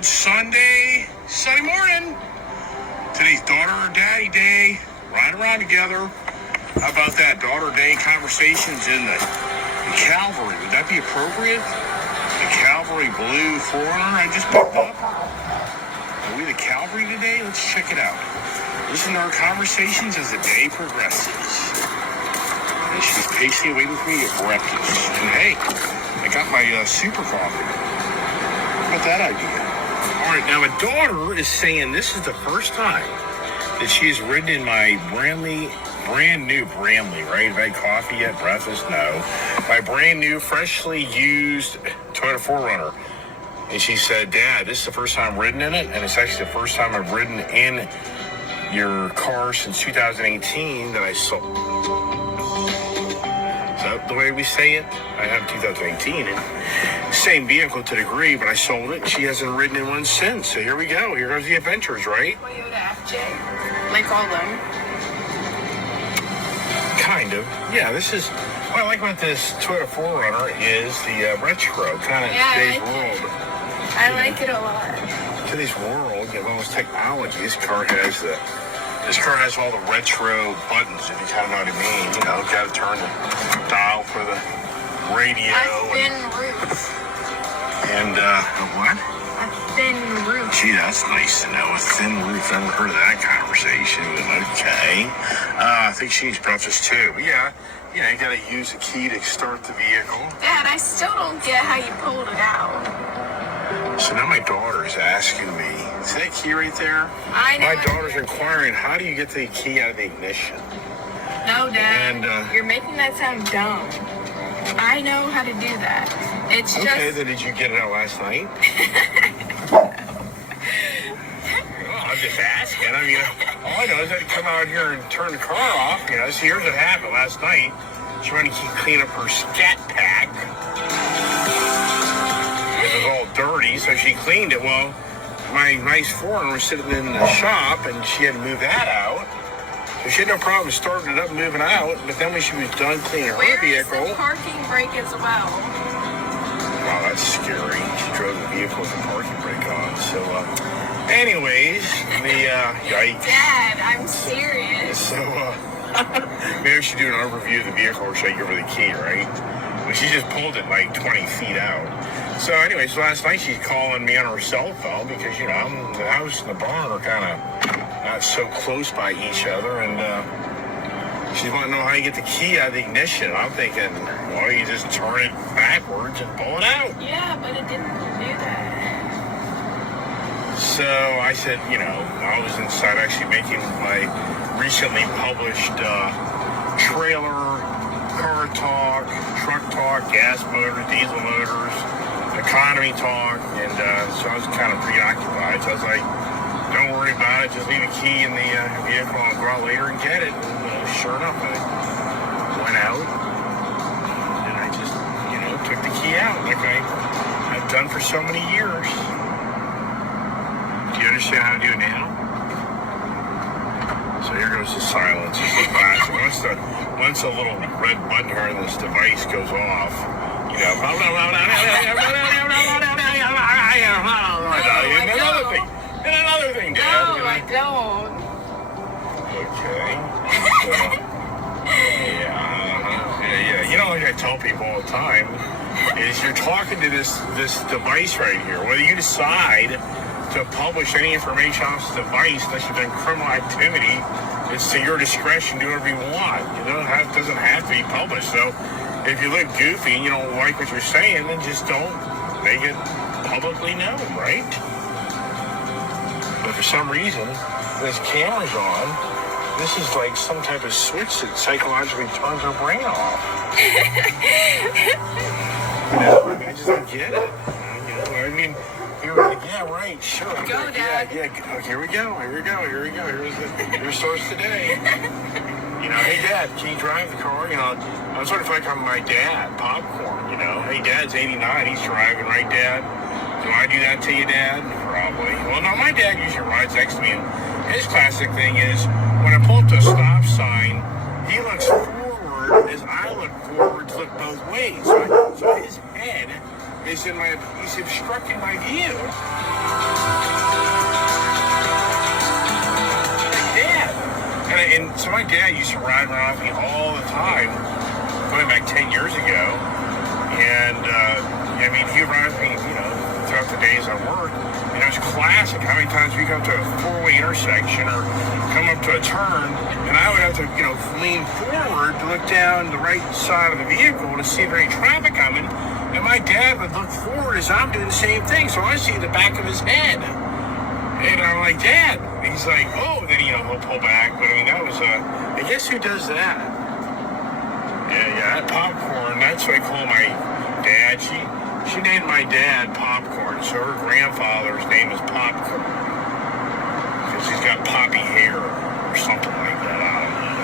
It's Sunday morning. Today's daughter or daddy day. Riding around together. How about that? Daughter day conversations in the Calvary. Would that be appropriate? The Calvary blue 4Runner I just picked up. Are we the Calvary today? Let's check it out. Listen to our conversations as the day progresses. And she's patiently waiting with me at breakfast. And hey, I got my super coffee. How about that idea? All right, now my daughter is saying this is the first time that she's ridden in my brand new Bramley, right? Have I had coffee yet? Breakfast? No. My brand new, freshly used Toyota 4Runner. And she said, Dad, this is the first time I've ridden in it, and it's actually the first time I've ridden in your car since 2018 that I sold. Is that the way we say it? I have 2018, and same vehicle to the degree, but I sold it, and she hasn't ridden in one since. So here we go. Here goes the adventures, right? Toyota FJ, like all of them. Kind of. Yeah, this is, what I like about this Toyota 4Runner is the retro, kind of today's world. I like it a lot. Today's world, you have all this technology. This car has all the retro buttons, if you kind of know what I mean. You know, got to turn the dial for the radio. A thin roof. And what? A thin roof. Gee, that's nice to know. A thin roof. Never heard of that conversation. Okay. I think she needs breakfast too. But yeah, you know, you got to use the key to start the vehicle. Dad, I still don't get how you pulled it out. So now my daughter is asking me, see that key right there? I know. My daughter's inquiring, how do you get the key out of the ignition? No, Dad. And, you're making that sound dumb. I know how to do that. It's just... Okay, then did you get it out last night? Well, I'm just asking. I mean, all I know is I'd come out here and turn the car off. You know, so here's what happened last night. She wanted to clean up her scat pack. It was all dirty, so she cleaned it. Well, my nice 4Runner was sitting in the shop, and she had to move that out. So she had no problem starting it up and moving out, but then when she was done cleaning her vehicle... Where is the parking brake as well? Wow, that's scary. She drove the vehicle with the parking brake on. So, anyways, the, yikes. Dad, I'm serious. So, maybe I should do an overview of the vehicle or should I give her the key, right? But she just pulled it like 20 feet out. So anyways, last night she's calling me on her cell phone because, you know, the house and the barn are kind of not so close by each other, and she's wanting to know how you get the key out of the ignition. I'm thinking, well, you just turn it backwards and pull it out. Yeah, but it didn't do that. So I said, you know, I was inside actually making my recently published trailer, car talk, truck talk, gas motors, diesel motors, economy talk, and so I was kind of preoccupied. So I was like, don't worry about it, just leave a key in the vehicle, I'll go out later and get it. And sure enough, I went out and I just, you know, took the key out like I've done for so many years. Do you understand how to do it now? So here goes the silence. It's the classic. Once the little red button here on this device goes off, you know, another thing, Dad. No, I don't. Okay. Yeah. You know, like I tell people all the time, is you're talking to this device right here. Whether you decide to publish any information off this device unless you've done criminal activity, it's to your discretion. Do whatever you want. You know, it doesn't have to be published. So if you look goofy and you don't like what you're saying, then just don't make it publicly known, right? But for some reason, this camera's on. This is like some type of switch that psychologically turns her brain off. You know, I just don't get it. You know, I mean, you were like, yeah, right, sure. Go, like, Dad. Yeah, here we go. Here's your source today. You know, hey, Dad, can you drive the car? You know, I'm sort of like I'm my dad, popcorn, you know. Hey, Dad's 89, he's driving, right, Dad? Do I do that to you, Dad? Probably. Well, no, my dad usually rides next to me, and his classic thing is, when I pull up to a stop sign, he looks forward as I look forward to look both ways. So his head is he's obstructing my view. Dad. And so my dad used to ride around with me all the time, going back 10 years ago. And, I mean, he would ride with me, throughout the days I worked. And it was classic how many times we go to a four-way intersection or come up to a turn, and I would have to, lean forward to look down the right side of the vehicle to see if there's any traffic coming. And my dad would look forward as I'm doing the same thing, so I see the back of his head. And I'm like, Dad. And he's like, oh. Then, he'll pull back. But, I mean, that was, I guess who does that? Yeah, that popcorn, that's what I call my dad. She named my dad Popcorn, so her grandfather's name is Popcorn. Because he's got poppy